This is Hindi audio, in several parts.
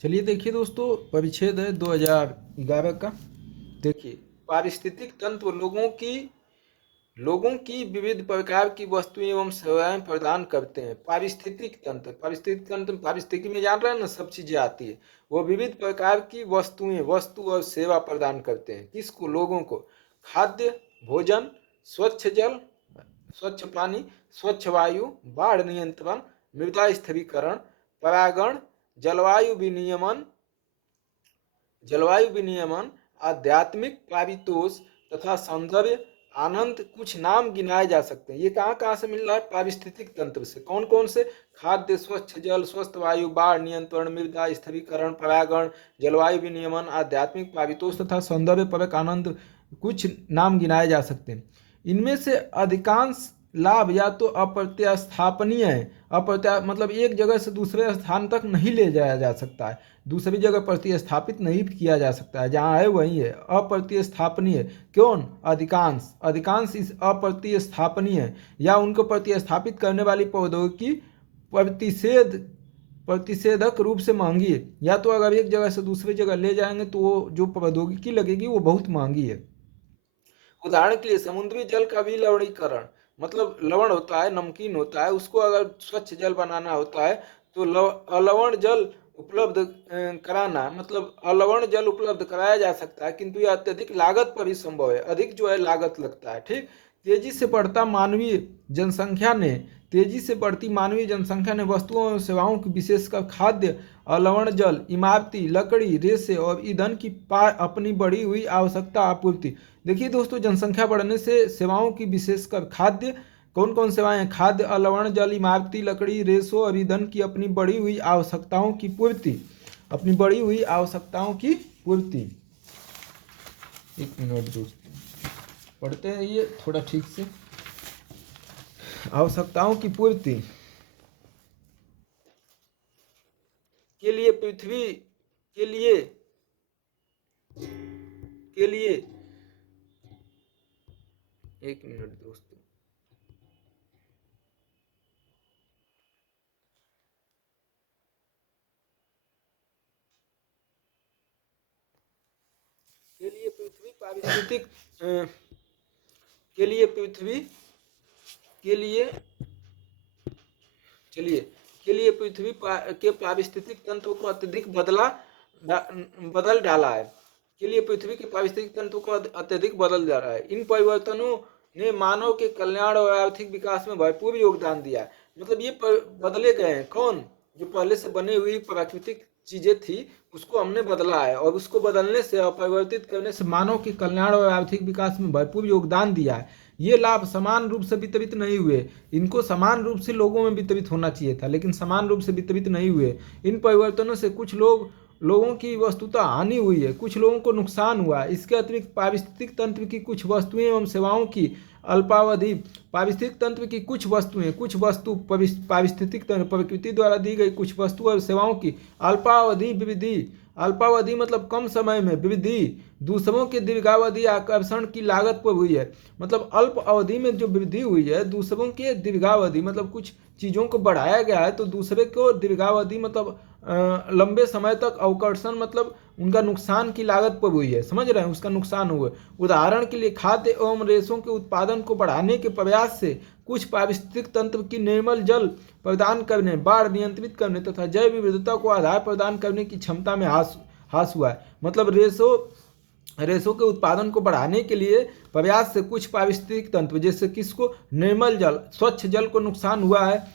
चलिए देखिए दोस्तों, परिच्छेद है 2011 का। देखिए, पारिस्थितिक तंत्र लोगों की विविध प्रकार की वस्तुएं एवं सेवाएं प्रदान करते हैं। पारिस्थितिक तंत्र पारिस्थितिकी में जान रहे हैं ना, सब चीजें आती है। वो विविध प्रकार की वस्तु और सेवा प्रदान करते हैं। किसको? लोगों को। खाद्य, भोजन, स्वच्छ जल, स्वच्छ पानी, स्वच्छ वायु, बाढ़ नियंत्रण, मृदा स्थिरीकरण, परागण, जलवायु विनियमन जलवायु विनियमन, आध्यात्मिक पारितोष तथा सौंदर्य आनंद, कुछ नाम गिनाए जा सकते हैं। ये कहाँ कहाँ से मिल रहा है? पारिस्थितिक तंत्र से। कौन कौन से? खाद्य, स्वच्छ जल, स्वस्थ वायु, बाढ़ नियंत्रण, मृदा स्थिरीकरण, परागण, जलवायु विनियमन, आध्यात्मिक पारितोष तथा सौंदर्य परक आनंद, कुछ नाम गिनाए जा सकते हैं। इनमें से अधिकांश लाभ या तो अप्रत्यास्थापनीय है। मतलब एक जगह से दूसरे स्थान तक नहीं ले जाया जा सकता है, दूसरी जगह प्रतिस्थापित नहीं किया जा सकता है, जहाँ है वही है। अप्रतिस्थापनीय। कौन? अधिकांश। अधिकांश इस अप्रतिस्थापनीय या उनको प्रतिस्थापित करने वाली प्रौद्योगिकी प्रतिषेधक रूप से महंगी है। या तो अगर एक जगह से दूसरी जगह ले जाएंगे तो वो जो प्रौद्योगिकी लगेगी वो बहुत महंगी है। उदाहरण के लिए समुद्री जल का विलवणीकरण, मतलब लवण होता है, नमकीन होता है, उसको अगर स्वच्छ जल बनाना होता है तो अलवण जल उपलब्ध कराना, मतलब अलवण जल उपलब्ध कराया जा सकता है, किंतु यह अत्यधिक लागत पर ही संभव है। अधिक जो है लागत लगता है। ठीक। तेजी से बढ़ती मानवीय जनसंख्या ने वस्तुओं और सेवाओं की, विशेषकर खाद्य, अलवण जल, इमारती लकड़ी, रेशे और ईंधन की अपनी बढ़ी हुई आवश्यकता आपूर्ति। देखिए दोस्तों, जनसंख्या बढ़ने से सेवाओं की, विशेषकर खाद्य, कौन कौन सेवाएं हैं? खाद्य, अलवण जल, इमारती लकड़ी, रेशों और ईंधन की अपनी बढ़ी हुई आवश्यकताओं की पूर्ति। अपनी बढ़ी हुई आवश्यकताओं की पूर्ति। एक मिनट दोस्तों, पढ़ते हैं ये थोड़ा ठीक से। आवश्यकताओं की पूर्ति के लिए पृथ्वी के लिए के लिए एक मिनट दोस्तों, के लिए पृथ्वी पारिस्थितिक के लिए पृथ्वी के लिए चलिए के लिए पृथ्वी के पारिस्थितिक तंत्र को अत्यधिक बदल डाला है। के लिए पृथ्वी के पारिस्थितिक तंत्र को अत्यधिक बदल डाला है। इन परिवर्तनों ने मानव के कल्याण और आर्थिक विकास में भरपूर योगदान दिया है। मतलब ये बदले गए हैं। कौन? जो पहले से बनी हुई प्राकृतिक चीजें थी उसको हमने बदला है, और उसको बदलने से और परिवर्तित करने से मानव के कल्याण और आर्थिक विकास में भरपूर योगदान दिया है। ये लाभ समान रूप से वितरित नहीं हुए। इनको समान रूप से लोगों में वितरित होना चाहिए था, लेकिन समान रूप से वितरित नहीं हुए। इन परिवर्तनों से कुछ लोगों की वस्तुतः हानि हुई है, कुछ लोगों को नुकसान हुआ है। इसके अतिरिक्त पारिस्थितिक तंत्र की कुछ वस्तुएं एवं सेवाओं की अल्पावधि पारिस्थितिक तंत्र की कुछ वस्तु पारिस्थितिक तंत्र प्रकृति द्वारा दी गई कुछ वस्तु और सेवाओं की अल्पावधि वृद्धि। अल्पावधि मतलब कम समय में वृद्धि दूसरों के दीर्घावधि आकर्षण की लागत पर हुई है। मतलब अल्प अवधि में जो वृद्धि हुई है दूसरों के दीर्घावधि, मतलब कुछ चीज़ों को बढ़ाया गया है तो दूसरे को दीर्घावधि मतलब लंबे समय तक अवकर्षण, मतलब उनका नुकसान की लागत पर हुई है। समझ रहे हैं? उसका नुकसान हुआ। उदाहरण के लिए खाद्य एवं रेशों के उत्पादन को बढ़ाने के प्रयास से कुछ पारिस्थितिक तंत्र की निर्मल जल प्रदान करने, बाढ़ नियंत्रित करने तथा जैव विविधता को आधार प्रदान करने की क्षमता में हास हुआ है। मतलब रेशों के उत्पादन को बढ़ाने के लिए प्रयास से कुछ पारिस्थितिक तंत्र, जैसे किसको? निर्मल जल, स्वच्छ जल को नुकसान हुआ है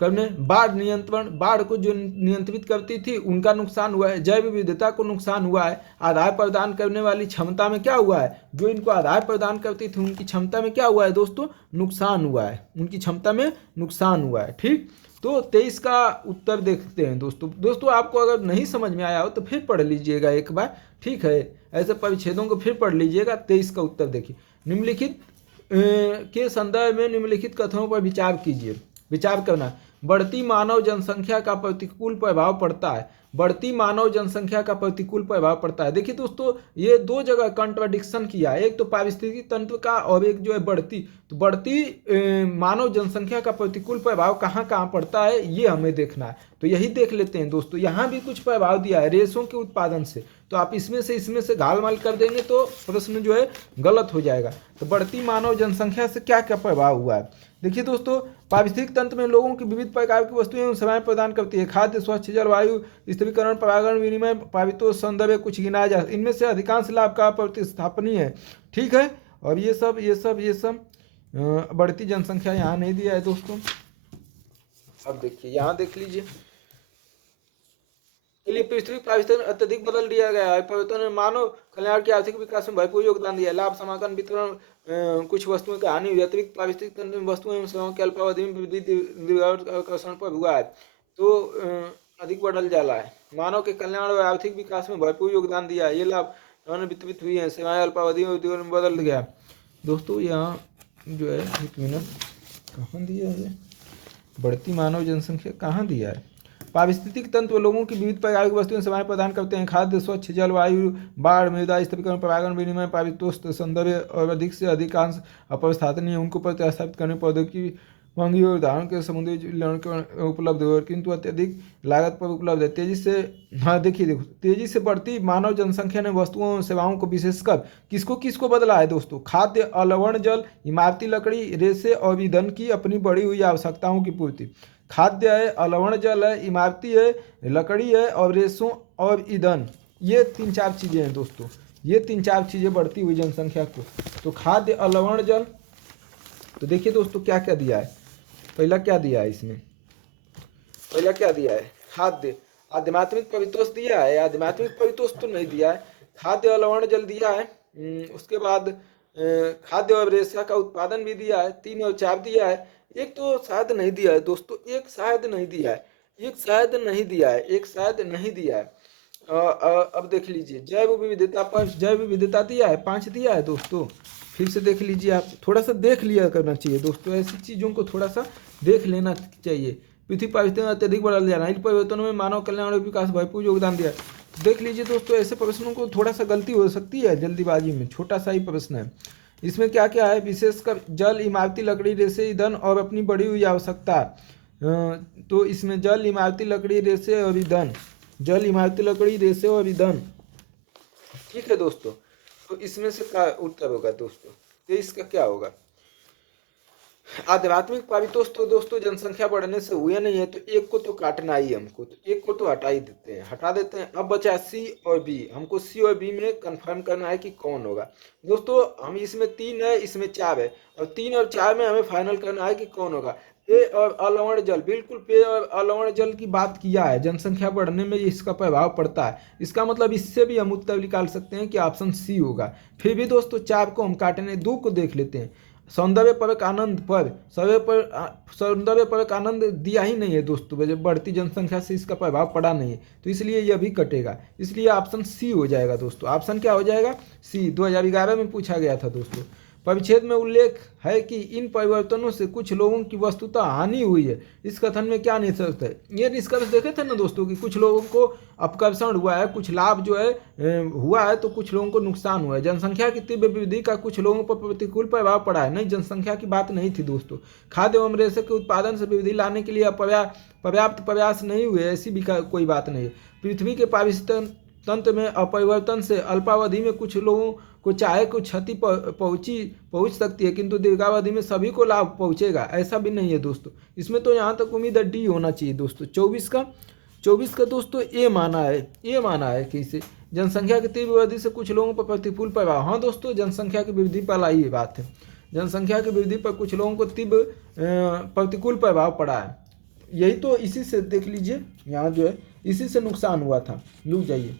करने। बाढ़ नियंत्रण, बाढ़ को जो नियंत्रित करती थी उनका नुकसान हुआ है। जैव विविधता को नुकसान हुआ है। आधार प्रदान करने वाली क्षमता में क्या हुआ है? जो इनको आधार प्रदान करती थी उनकी क्षमता में क्या हुआ है दोस्तों? नुकसान हुआ है। उनकी क्षमता में नुकसान हुआ है। ठीक। तो 23 का उत्तर देखते हैं दोस्तों आपको अगर नहीं समझ में आया हो तो फिर पढ़ लीजिएगा एक बार। ठीक है, ऐसे परिच्छेदों को फिर पढ़ लीजिएगा। 23 का उत्तर देखिए, निम्नलिखित के संदर्भ में निम्नलिखित कथनों पर विचार कीजिए। विचार करना। बढ़ती मानव जनसंख्या का प्रतिकूल प्रभाव पड़ता है। बढ़ती मानव जनसंख्या का प्रतिकूल प्रभाव पड़ता है। देखिए दोस्तों, ये दो जगह कंट्राडिक्शन किया है, एक तो पारिस्थितिक तंत्र का और एक जो है बढ़ती, तो बढ़ती मानव जनसंख्या का प्रतिकूल प्रभाव कहाँ कहाँ पड़ता है ये हमें देखना है। तो यही देख लेते हैं दोस्तों। यहाँ भी कुछ प्रभाव दिया है रेशों के उत्पादन से, तो आप इसमें से घालमाल कर देंगे तो प्रश्न जो है गलत हो जाएगा। तो बढ़ती मानव जनसंख्या से क्या क्या प्रभाव हुआ है, देखिए दोस्तों, पारिस्थितिक तंत्र में लोगों की विविध प्रकार की वस्तुएं एवं सेवाएं प्रदान करती है। खाद्य, स्वच्छ जलवायु, स्थिरीकरण, परागण, विनिमय, पारितोष, सौंदर्य कुछ गिनाया जा, इनमें से अधिकांश लाभ का प्रतिस्थापनीय है। ठीक है, और ये सब बढ़ती जनसंख्या यहाँ नहीं दिया है दोस्तों। अब देखिए यहाँ देख लीजिए, के लिए पृथ्वी पारिस्थितिक अत्यधिक बदल दिया गया है। परिवर्तन ने मानव कल्याण के आर्थिक विकास में भरपूर योगदान दिया है। लाभ, समाकलन, वितरण, कुछ वस्तुओं की हानि हुई। अतिरिक्त पारिस्थितिक तंत्र में वस्तुओं एवं सेवाओं के अल्पावधि में वृद्धि आकर्षण पर हुआ है, तो अधिक बदल जाला है। मानव के कल्याण और आर्थिक विकास में भरपूर योगदान दिया है। ये लाभ वितरित हुई है, सेवाएं अल्पावधि में बदल गया दोस्तों। यहाँ जो है एक मिनट, कहाँ दिया है बढ़ती मानव जनसंख्या, कहाँ दिया है। पारिस्थितिक तंत्र लोगों की विविध प्रकार की वस्तुएं सेवाएं प्रदान करते हैं। खाद्य, स्वच्छ जलवायु, बाढ़, मृदा स्थिरीकरण, परागण, विनिमय, पारितोष, सौंदर्य और अधिक से अधिकांश अपरिस्थापनीय उनको प्रतिस्थापित करने प्रौद्योगिकी महंगी और उदाहरण के समुद्री जीवन के उपलब्ध हो, किंतु अत्यधिक लागत पर उपलब्ध है। तेजी से, हाँ देखिए तेजी से बढ़ती मानव जनसंख्या ने वस्तुओं और सेवाओं को विशेषकर किसको किसको बदला है दोस्तों। खाद्य, अलवण जल, इमारती लकड़ी, रेशे और ईंधन की अपनी बढ़ी हुई आवश्यकताओं की पूर्ति। खाद्य है, अलवण जल है, इमारती है, लकड़ी है और रेशों और ईंधन, ये 3-4 चीज़ें हैं दोस्तों। ये 3-4 चीज़ें बढ़ती हुई जनसंख्या को। तो खाद्य, अलवण जल, तो देखिए दोस्तों क्या क्या दिया है। पहला क्या दिया है इसमें, पहला क्या दिया है, खाद्य, आध्यात्मिक परितोष दिया है। आध्यात्मिक परितोष तो नहीं दिया है, खाद्य अलवण जल दिया है। उसके बाद खाद्य और रेशा का उत्पादन भी दिया है। 3 और 4 दिया है। एक तो शायद नहीं दिया है दोस्तों, एक शायद नहीं दिया है, एक शायद नहीं दिया है, एक शायद नहीं दिया है। अब देख लीजिए, जैव विविधता पर, जैव विविधता दिया है, 5 दिया है दोस्तों। फिर से देख लीजिए, आप थोड़ा सा देख लिया करना चाहिए दोस्तों, ऐसी चीज़ों को थोड़ा सा देख लेना चाहिए। पृथ्वी पारिस्थितिक अत्यधिक बदल जाना, इन परिवर्तनों में मानव कल्याण और विकास भरपूर योगदान दिया। देख लीजिए दोस्तों, ऐसे प्रश्नों को थोड़ा सा गलती हो सकती है जल्दीबाजी में, छोटा सा ही प्रश्न है। इसमें क्या क्या है, विशेषकर जल, इमारती लकड़ी, रेशे, ईंधन और अपनी बढ़ी हुई आवश्यकता। तो इसमें जल, इमारती लकड़ी, रेशे और ईंधन, जल, इमारती लकड़ी, रेशे और ईंधन। ठीक है दोस्तों, तो इसमें से क्या उत्तर होगा दोस्तों, तो इसका क्या होगा। आध्यात्मिक पारितोष तो दोस्तों जनसंख्या बढ़ने से हुए नहीं है, तो एक को तो काटना ही हमको, तो एक को तो हटा ही देते हैं, हटा देते हैं। अब बचा सी और बी, हमको सी और बी में कंफर्म करना है कि कौन होगा दोस्तों। हम इसमें 3 है, इसमें 4 है, और 3 और 4 में हमें फाइनल करना है कि कौन होगा। पेय और अलवण जल, बिल्कुल पेय और अलवण जल की बात किया है, जनसंख्या बढ़ने में इसका प्रभाव पड़ता है। इसका मतलब इससे भी हम उत्तर निकाल सकते हैं कि ऑप्शन सी होगा। फिर भी दोस्तों 4 को हम काटने, 2 को देख लेते हैं। सौंदर्य परक आनंद पर, सौंदर्य परक आनंद दिया ही नहीं है दोस्तों, जब बढ़ती जनसंख्या से इसका प्रभाव पड़ा नहीं है, तो इसलिए यह भी कटेगा। इसलिए ऑप्शन सी हो जाएगा दोस्तों। ऑप्शन क्या हो जाएगा, सी। 2011 में पूछा गया था दोस्तों। परिच्छेद में उल्लेख है कि इन परिवर्तनों से कुछ लोगों की वस्तुतः हानि हुई है। इस कथन में क्या निष्कर्ष है, ये निष्कर्ष देखे थे ना दोस्तों कि कुछ लोगों को अपकर्षण हुआ है, कुछ लाभ जो है हुआ है, तो कुछ लोगों को नुकसान हुआ है। जनसंख्या की तीव्र वृद्धि का कुछ लोगों पर प्रतिकूल प्रभाव पड़ा है, नहीं जनसंख्या की बात नहीं थी दोस्तों। खाद्य एवं रेशे के उत्पादन से वृद्धि लाने के लिए पर्याप्त प्रयास नहीं हुए, ऐसी भी कोई बात नहीं। पृथ्वी के पारिस्थितिक तंत्र में अपरिवर्तन से अल्पावधि में कुछ लोगों को चाहे कुछ क्षति पहुंच सकती है, किंतु दीर्घावधि में सभी को लाभ पहुंचेगा, ऐसा भी नहीं है दोस्तों। इसमें तो यहाँ तक उम्मीद है डी होना चाहिए दोस्तों। 24 का दोस्तों ए माना है, ये माना है कि इसे जनसंख्या की तीव्र वृद्धि से कुछ लोगों पर प्रतिकूल प्रभाव। हाँ दोस्तों, जनसंख्या की वृद्धि पर लाई बात है, जनसंख्या की वृद्धि पर कुछ लोगों को तीव्र प्रतिकूल प्रभाव पड़ा है। यही तो, इसी से देख लीजिए यहाँ जो है इसी से नुकसान हुआ था। रुक जाइए,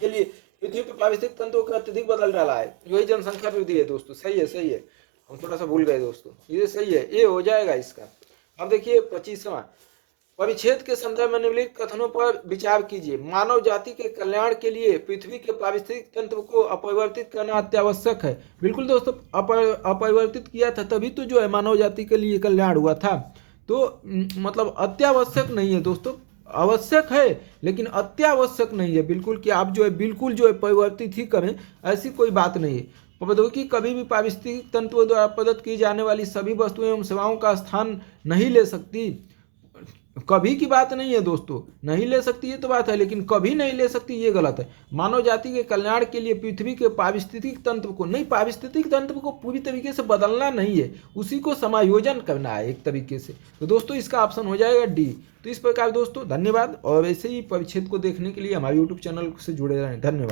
चलिए, पृथ्वी पर पारिस्थितिक तंत्रों का अत्यधिक बदल डाला है, यही जनसंख्या वृद्धि है दोस्तों। सही है, सही है, हम थोड़ा सा भूल गए दोस्तों, ये सही है, ये हो जाएगा इसका। अब देखिए 25वां, परिच्छेद के संदर्भ में निम्नलिखित कथनों पर विचार कीजिए। मानव जाति के कल्याण के लिए पृथ्वी के पारिस्थितिक तंत्र को अपरिवर्तित करना अत्यावश्यक है। बिल्कुल दोस्तों, अपरिवर्तित किया था तभी तो जो है मानव जाति के लिए कल्याण हुआ था। तो मतलब अत्यावश्यक नहीं है दोस्तों, आवश्यक है लेकिन अत्यावश्यक नहीं है बिल्कुल, कि आप जो है बिल्कुल जो है परिवर्तित ही करें, ऐसी कोई बात नहीं है। प्रौद्योगिकी कभी भी पारिस्थितिक तंत्रों द्वारा प्रदत्त की जाने वाली सभी वस्तुएं एवं सेवाओं का स्थान नहीं ले सकती। कभी की बात नहीं है दोस्तों, नहीं ले सकती ये तो बात है, लेकिन कभी नहीं ले सकती ये गलत है। मानव जाति के कल्याण के लिए पृथ्वी के पारिस्थितिक तंत्र को नहीं, पारिस्थितिक तंत्र को पूरी तरीके से बदलना नहीं है, उसी को समायोजन करना है एक तरीके से। तो दोस्तों इसका ऑप्शन हो जाएगा डी। तो इस प्रकार दोस्तों धन्यवाद, और ऐसे ही परिच्छेद को देखने के लिए हमारे यूट्यूब चैनल से जुड़े रहें। धन्यवाद।